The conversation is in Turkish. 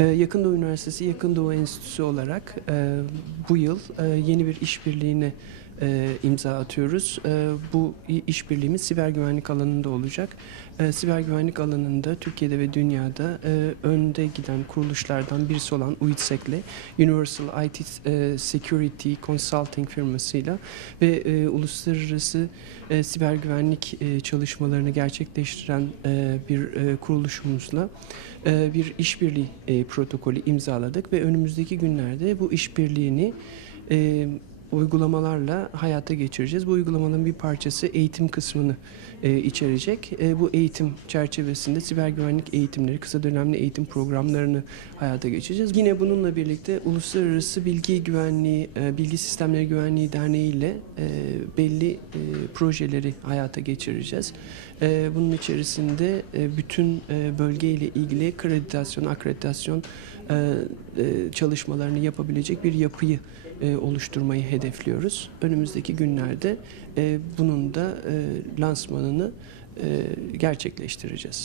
Ee, Yakın Doğu Üniversitesi Yakın Doğu Enstitüsü olarak e, bu yıl e, yeni bir işbirliğine e, imza atıyoruz. E, Bu işbirliğimiz siber güvenlik alanında olacak. E, Siber güvenlik alanında Türkiye'de ve dünyada e, önde giden kuruluşlardan birisi olan UITSEC'le Universal IT e, Security Consulting firmasıyla ve e, uluslararası e, siber güvenlik e, çalışmalarını gerçekleştiren e, bir e, kuruluşumuzla e, bir işbirliği e, protokolü imzaladık ve önümüzdeki günlerde bu işbirliğini e, uygulamalarla hayata geçireceğiz. Bu uygulamanın bir parçası eğitim kısmını e, içerecek. E, bu eğitim çerçevesinde siber güvenlik eğitimleri, kısa dönemli eğitim programlarını hayata geçireceğiz. Yine bununla birlikte Uluslararası Bilgi Güvenliği, e, Bilgi Sistemleri Güvenliği Derneği ile e, belli e, projeleri hayata geçireceğiz. E, bunun içerisinde e, bütün e, bölgeyle ilgili kreditasyon, akreditasyon e, e, çalışmalarını yapabilecek bir yapıyı oluşturmayı hedefliyoruz. Önümüzdeki günlerde bunun da lansmanını gerçekleştireceğiz.